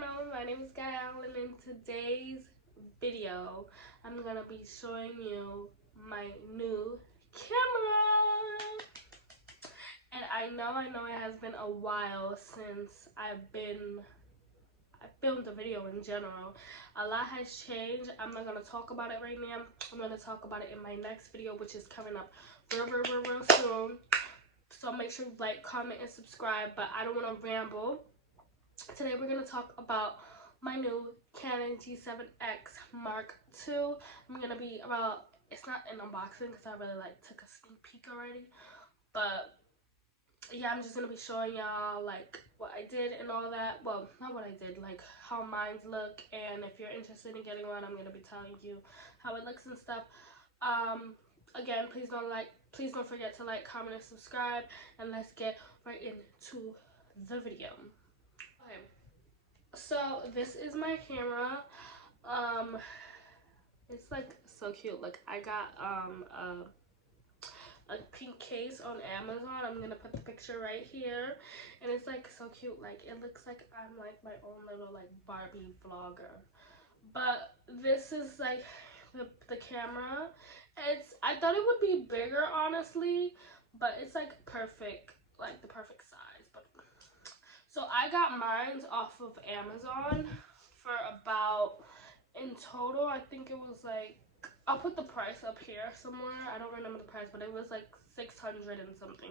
channel. My name is Gael, and in today's video I'm gonna be showing you my new camera. And I know it has been a while since I filmed a video in general. A lot has changed. I'm not gonna talk about it right now. I'm gonna talk about it in my next video, which is coming up real soon. So make sure you like, comment, and subscribe. But I don't want to ramble. Today we're going to talk about my new Canon G7X Mark II. I'm going to be about, it's not an unboxing because I really took a sneak peek already. But yeah, I'm just going to be showing y'all like what I did and all that. Well, not what I did, like how mine look. And if you're interested in getting one, I'm going to be telling you how it looks and stuff. Again, please don't forget to like, comment, and subscribe. And let's get right into the video. Okay, so this is my camera. It's like so cute. Like I got a pink case on Amazon. I'm gonna put the picture right here, and it's like so cute. Like it looks like I'm like my own little like Barbie vlogger. But this is like the camera. I thought it would be bigger, honestly, but it's like perfect, like the perfect size. But so I got mine off of Amazon for about, in total, I think it was like, I'll put the price up here somewhere. I don't remember the price, but it was like $600 and something.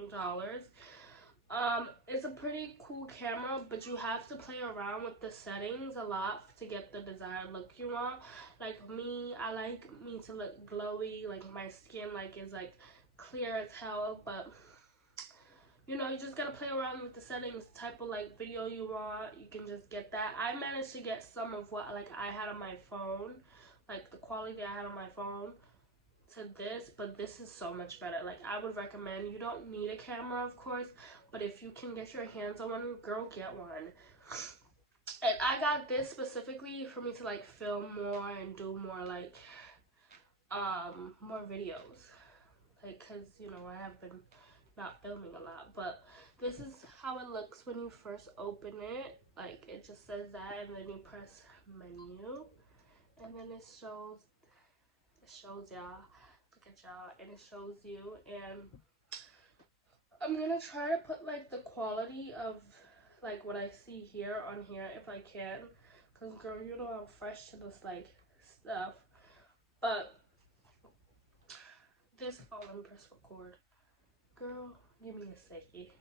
It's a pretty cool camera, but you have to play around with the settings a lot to get the desired look you want. Like me, I like me to look glowy, like my skin like is like clear as hell, but you know, you just gotta play around with the settings, type of like video you want, you can just get that. I managed to get some of what like I had on my phone, like the quality I had on my phone to this, but this is so much better. Like I would recommend, you don't need a camera of course, but if you can get your hands on one, girl, get one. And I got this specifically for me to like film more and do more like more videos, like because you know I have been not filming a lot. But this is how it looks when you first open it. Like it just says that, and then you press menu, and then it shows y'all. Look at y'all, and it shows you. And I'm gonna try to put like the quality of like what I see here on here if I can, because girl, you know I'm fresh to this like stuff. But this, oh, let me press record. Girl, give me a second.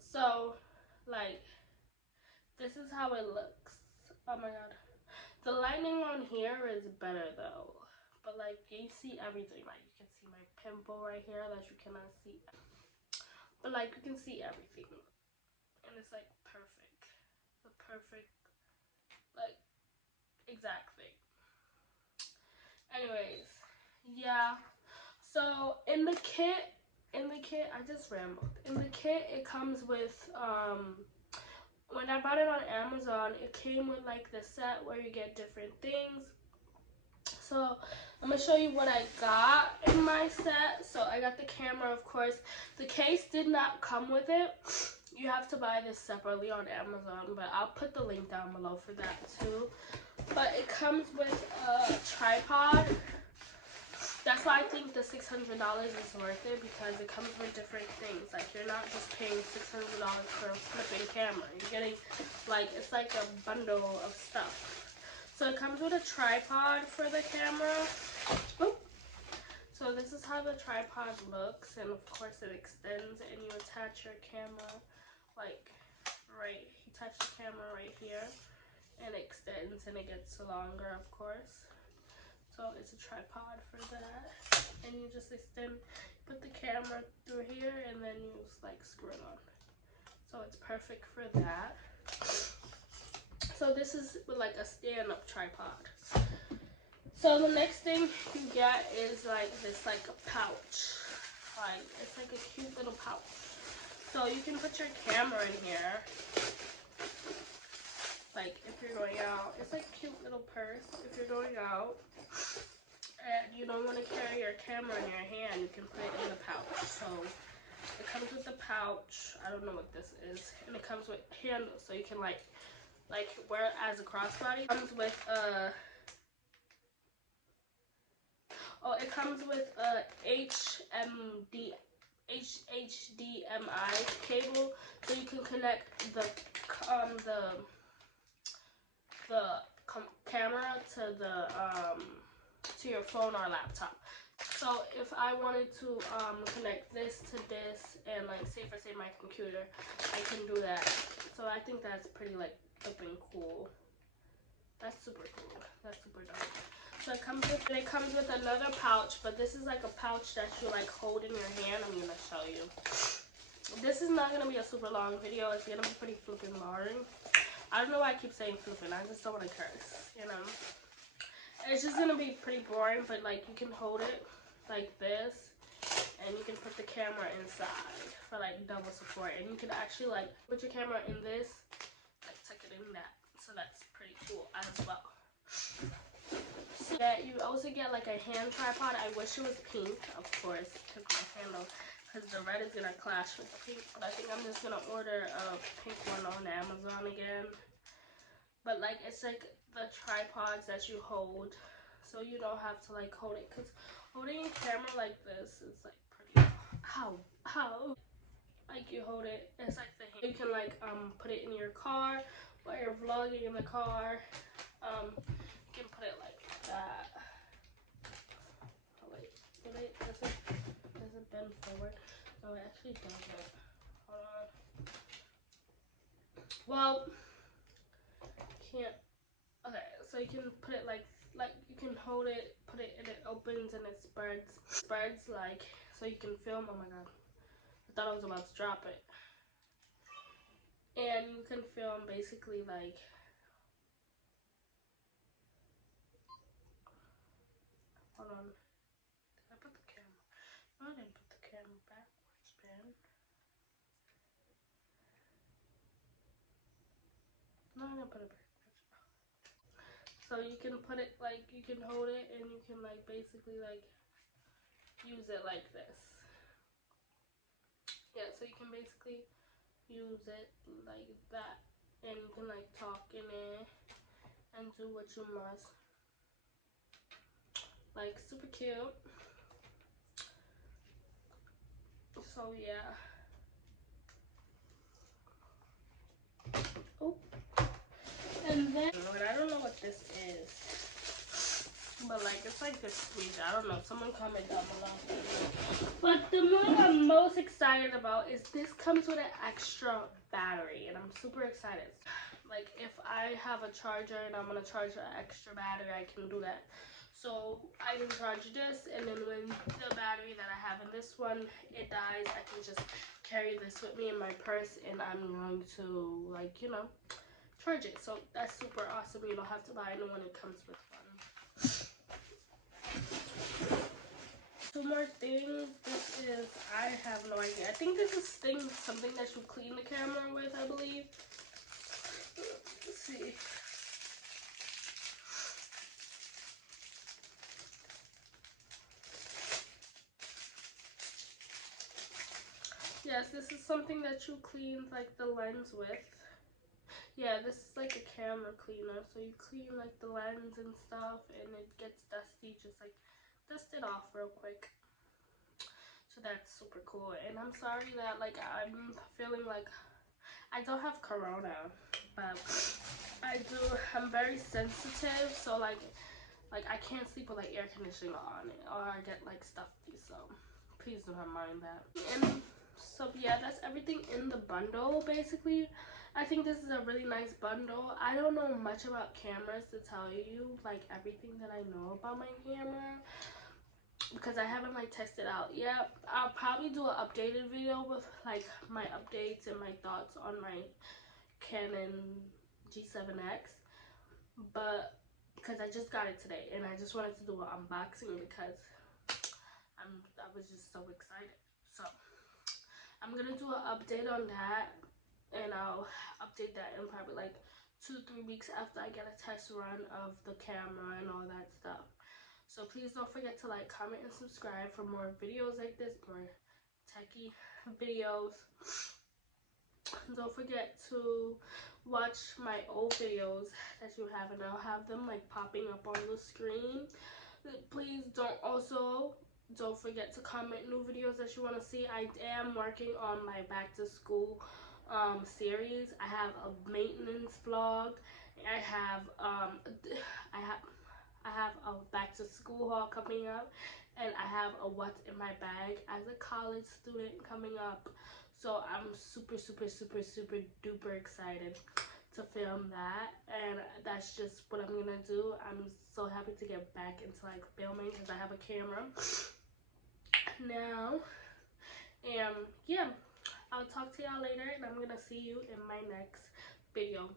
So like this is how it looks. Oh my god, the lighting on here is better though, but like you see everything. Like you can see my pimple right here that you cannot see, but like you can see everything, and it's like perfect, the perfect like exact thing. Anyways, yeah, so in the kit, I just rambled. In the kit it comes with when I bought it on Amazon, it came with like the set where you get different things. So I'm gonna show you what I got in my set. So I got the camera, of course. The case did not come with it. You have to buy this separately on Amazon, but I'll put the link down below for that too. But it comes with a tripod. That's why I think the $600 is worth it, because it comes with different things. Like you're not just paying $600 for a flipping camera. You're getting like, it's like a bundle of stuff. So it comes with a tripod for the camera. Oop. So this is how the tripod looks, and of course it extends, and you attach your camera like right. You attach the camera right here, and it extends, and it gets longer, of course. So it's a tripod for that, and you just extend, put the camera through here, and then you just like screw it on. So it's perfect for that. So this is with like a stand-up tripod. So the next thing you get is like this like a pouch. Like it's like a cute little pouch. So you can put your camera in here. Like if you're going out, it's like a cute little purse if you're going out and you don't want to carry your camera in your hand, you can put it in the pouch. So it comes with the pouch. I don't know what this is, and it comes with handles, so you can like like wear it as a crossbody. Comes with it comes with a HDMI cable, so you can connect the camera to your phone or laptop. So if I wanted to connect this to this and like say my computer, I can do that. So I think that's pretty like flipping cool. That's super cool. That's super dope. So it comes with another pouch, but this is like a pouch that you like hold in your hand. I'm gonna show you. This is not gonna be a super long video. It's gonna be pretty flipping boring. I don't know why I keep saying flipping. I just don't want to curse, you know. It's just gonna be pretty boring, but like you can hold it like this, and you can put the camera inside for like double support, and you can actually like put your camera in this, like tuck it in that. So that's pretty cool as well. So yeah, you also get like a hand tripod. I wish it was pink, of course, because my handle, because the red is gonna clash with the pink. But I think I'm just gonna order a pink one on Amazon again. But like it's like the tripods that you hold, so you don't have to like hold it, because holding a camera like this is like pretty how like you hold it, it's like the hand. You can like put it in your car while you're vlogging in the car. You can put it like that. Oh wait, does it bend forward? No, it actually doesn't. Hold on. Well, can't. Okay, so you can put it like you can hold it, put it, and it opens and it spreads like, so you can film. Oh my god, I thought I was about to drop it. And you can film basically like, hold on, did I put the camera? No, I didn't put the camera backwards, man. No, I didn't put it backwards. So you can put it like, you can hold it and you can like basically like use it like this. Yeah, so you can basically use it like that, and you can like talk in it and do what you must. Like super cute. So yeah. Oh, and then I don't know what this is, but like it's like this squeeze. I don't know. Someone comment down below. But the one I'm most excited about is this comes with an extra battery, and I'm super excited. Like if I have a charger and I'm gonna charge an extra battery, I can do that. So I can charge this, and then when the battery that I have in this one, it dies, I can just carry this with me in my purse, and I'm going to like, you know, charge it. So that's super awesome. You don't have to buy a new one, it comes with one. Two more things. This is, I have no idea. I think this is something that you clean the camera with, I believe. Let's see. Yes, this is something that you clean like the lens with. Yeah, this is like a camera cleaner. So you clean like the lens and stuff, and it gets dusty, just like dust it off real quick. So that's super cool. And I'm sorry that like I'm feeling like I don't have corona, but I'm very sensitive, so like I can't sleep with like air conditioning on, or I get like stuffy, so please do not mind that. And so yeah, that's everything in the bundle basically. I think this is a really nice bundle. I don't know much about cameras to tell you like everything that I know about my camera, because I haven't like tested out yet. I'll probably do an updated video with like my updates and my thoughts on my Canon G7x, but because I just got it today and I just wanted to do an unboxing because I was just so excited. So I'm gonna do an update on that, and I'll update that in probably like 2-3 weeks after I get a test run of the camera and all that stuff. So please don't forget to like, comment, and subscribe for more videos like this, more techie videos. don't forget to watch my old videos that you have, and I'll have them like popping up on the screen. Please don't forget to comment new videos that you want to see. I am working on my back to school series. I have a maintenance vlog. I have I have a back to school haul coming up, and I have a what's in my bag as a college student coming up. So I'm super duper excited to film that, and that's just what I'm gonna do. I'm so happy to get back into like filming because I have a camera now. And yeah, I'll talk to y'all later, and I'm gonna see you in my next video.